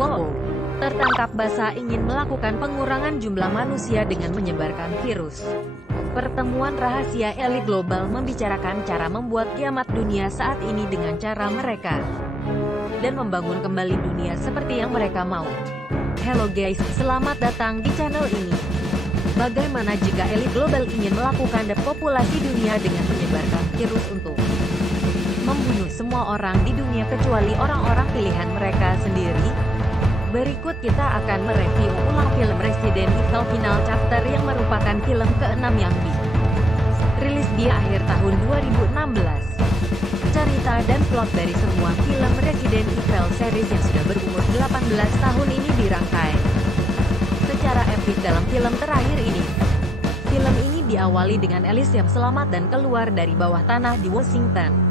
Wow. Tertangkap basah ingin melakukan pengurangan jumlah manusia dengan menyebarkan virus. Pertemuan rahasia elit global membicarakan cara membuat kiamat dunia saat ini dengan cara mereka. Dan membangun kembali dunia seperti yang mereka mau. Hello guys, selamat datang di channel ini. Bagaimana jika elit global ingin melakukan depopulasi dunia dengan menyebarkan virus untuk membunuh semua orang di dunia kecuali orang-orang pilihan mereka sendiri? Berikut kita akan mereview ulang film Resident Evil Final Chapter yang merupakan film ke-6 yang dirilis di akhir tahun 2016. Cerita dan plot dari semua film Resident Evil series yang sudah berumur 18 tahun ini dirangkai secara epik dalam film terakhir ini. Film ini diawali dengan Ellis yang selamat dan keluar dari bawah tanah di Washington,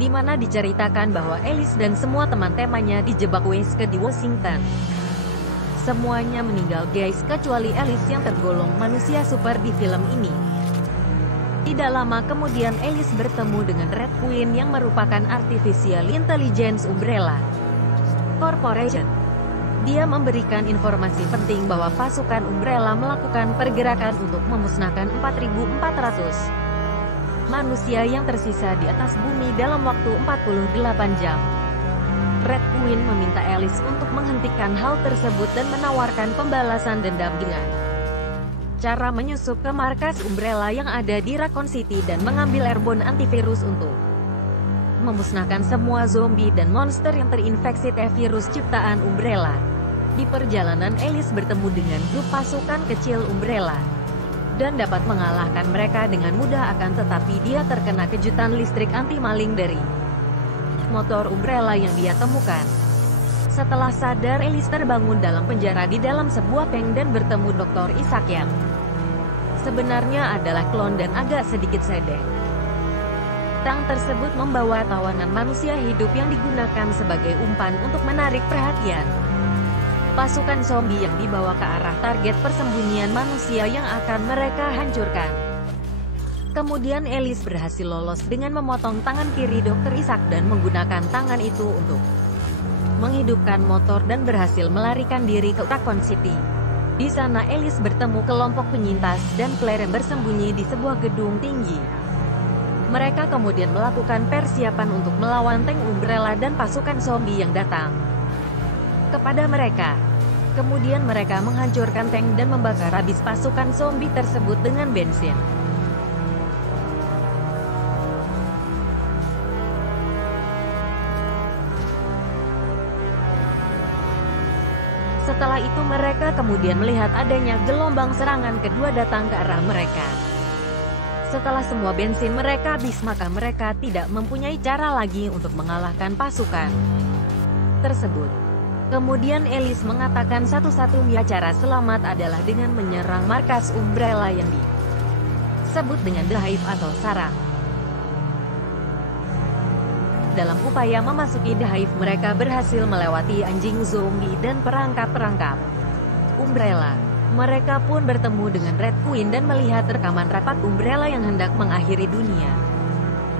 di mana diceritakan bahwa Ellis dan semua teman-temannya dijebak Wesker di Washington. Semuanya meninggal guys, kecuali Ellis yang tergolong manusia super di film ini. Tidak lama kemudian Ellis bertemu dengan Red Queen yang merupakan Artificial Intelligence Umbrella Corporation. Dia memberikan informasi penting bahwa pasukan Umbrella melakukan pergerakan untuk memusnahkan 4.400 manusia yang tersisa di atas bumi dalam waktu 48 jam. Red Queen meminta Ellis untuk menghentikan hal tersebut dan menawarkan pembalasan dendam dengan cara menyusup ke markas Umbrella yang ada di Raccoon City dan mengambil airborne antivirus untuk memusnahkan semua zombie dan monster yang terinfeksi virus ciptaan Umbrella. Di perjalanan Ellis bertemu dengan grup pasukan kecil Umbrella dan dapat mengalahkan mereka dengan mudah, akan tetapi dia terkena kejutan listrik anti-maling dari motor Umbrella yang dia temukan. Setelah sadar, Ellis terbangun dalam penjara di dalam sebuah tank dan bertemu Dr. Isaac yang sebenarnya adalah klon dan agak sedikit sedek. Tank tersebut membawa tawanan manusia hidup yang digunakan sebagai umpan untuk menarik perhatian pasukan zombie yang dibawa ke arah target persembunyian manusia yang akan mereka hancurkan. Kemudian Ellis berhasil lolos dengan memotong tangan kiri Dr. Isaac dan menggunakan tangan itu untuk menghidupkan motor dan berhasil melarikan diri ke Raccoon City. Di sana Ellis bertemu kelompok penyintas dan Claire yang bersembunyi di sebuah gedung tinggi. Mereka kemudian melakukan persiapan untuk melawan tank Umbrella dan pasukan zombie yang datang kepada mereka. Kemudian mereka menghancurkan tank dan membakar habis pasukan zombie tersebut dengan bensin. Setelah itu mereka kemudian melihat adanya gelombang serangan kedua datang ke arah mereka. Setelah semua bensin mereka habis, maka mereka tidak mempunyai cara lagi untuk mengalahkan pasukan tersebut. Kemudian Ellis mengatakan satu-satunya cara selamat adalah dengan menyerang markas Umbrella yang disebut dengan The Hive atau sarang. Dalam upaya memasuki The Hive, mereka berhasil melewati anjing zombie dan perangkap-perangkap Umbrella. Mereka pun bertemu dengan Red Queen dan melihat rekaman rapat Umbrella yang hendak mengakhiri dunia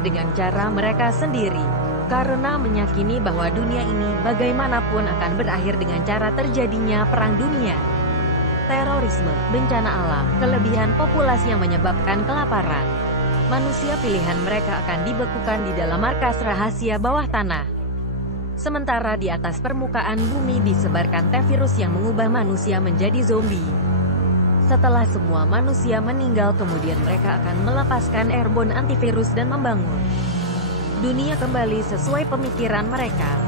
dengan cara mereka sendiri. Karena meyakini bahwa dunia ini bagaimanapun akan berakhir dengan cara terjadinya perang dunia, terorisme, bencana alam, kelebihan populasi yang menyebabkan kelaparan. Manusia pilihan mereka akan dibekukan di dalam markas rahasia bawah tanah. Sementara di atas permukaan bumi disebarkan virus yang mengubah manusia menjadi zombie. Setelah semua manusia meninggal, kemudian mereka akan melepaskan airborne antivirus dan membangun dunia kembali sesuai pemikiran mereka.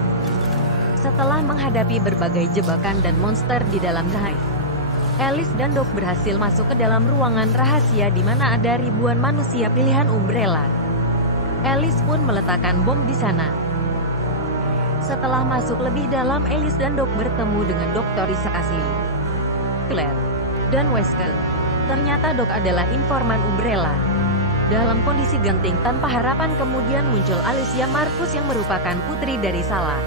Setelah menghadapi berbagai jebakan dan monster di dalam The Hive, Ellis dan Doc berhasil masuk ke dalam ruangan rahasia di mana ada ribuan manusia pilihan Umbrella. Ellis pun meletakkan bom di sana. Setelah masuk lebih dalam, Ellis dan Doc bertemu dengan Dr. Isaac, Claire, dan Wesker. Ternyata Doc adalah informan Umbrella. Dalam kondisi genting tanpa harapan, kemudian muncul Alicia Marcus yang merupakan putri dari salah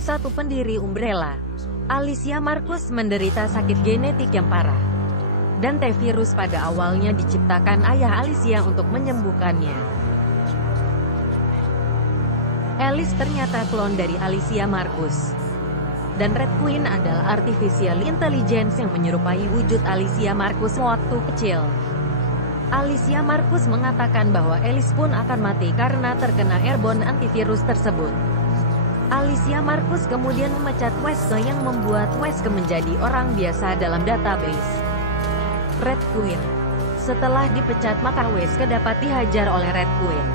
satu pendiri Umbrella. Alicia Marcus menderita sakit genetik yang parah, dan T-virus pada awalnya diciptakan ayah Alicia untuk menyembuhkannya. Ellis ternyata klon dari Alicia Marcus. Dan Red Queen adalah artificial intelligence yang menyerupai wujud Alicia Marcus waktu kecil. Alicia Marcus mengatakan bahwa Alice pun akan mati karena terkena airborne antivirus tersebut. Alicia Marcus kemudian memecat Wesker yang membuat Wesker menjadi orang biasa dalam database Red Queen. Setelah dipecat maka Wesker dapat dihajar oleh Red Queen.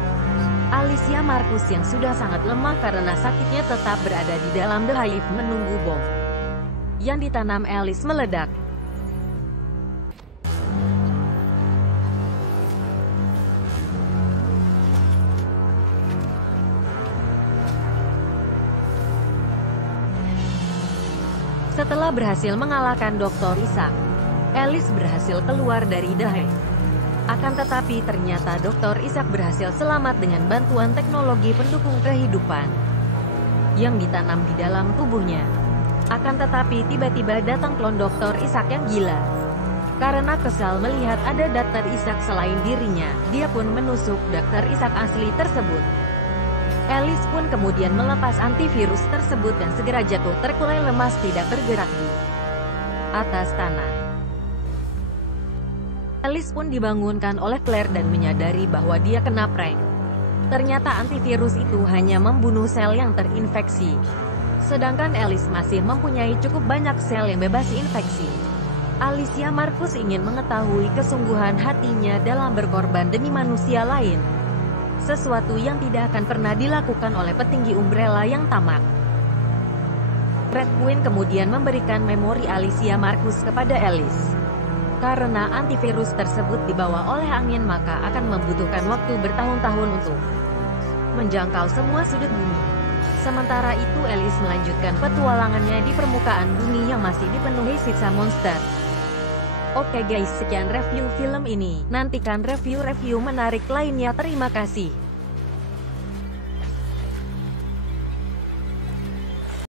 Alicia Marcus yang sudah sangat lemah karena sakitnya tetap berada di dalam The Hive menunggu bom yang ditanam Alice meledak. Setelah berhasil mengalahkan Dr. Isaac, Alice berhasil keluar dari The Hive. Akan tetapi ternyata Dr. Isaac berhasil selamat dengan bantuan teknologi pendukung kehidupan yang ditanam di dalam tubuhnya. Akan tetapi tiba-tiba datang klon Dr. Isaac yang gila. Karena kesal melihat ada Dr. Isaac selain dirinya, dia pun menusuk Dr. Isaac asli tersebut. Alice pun kemudian melepas antivirus tersebut dan segera jatuh terkulai lemas tidak bergerak di atas tanah. Alice pun dibangunkan oleh Claire dan menyadari bahwa dia kena prank. Ternyata antivirus itu hanya membunuh sel yang terinfeksi. Sedangkan Alice masih mempunyai cukup banyak sel yang bebas infeksi. Alicia Marcus ingin mengetahui kesungguhan hatinya dalam berkorban demi manusia lain. Sesuatu yang tidak akan pernah dilakukan oleh petinggi Umbrella yang tamak. Red Queen kemudian memberikan memori Alicia Marcus kepada Alice. Karena antivirus tersebut dibawa oleh angin maka akan membutuhkan waktu bertahun-tahun untuk menjangkau semua sudut bumi. Sementara itu Alice melanjutkan petualangannya di permukaan bumi yang masih dipenuhi sisa monster. Oke guys, sekian review film ini. Nantikan review-review menarik lainnya. Terima kasih.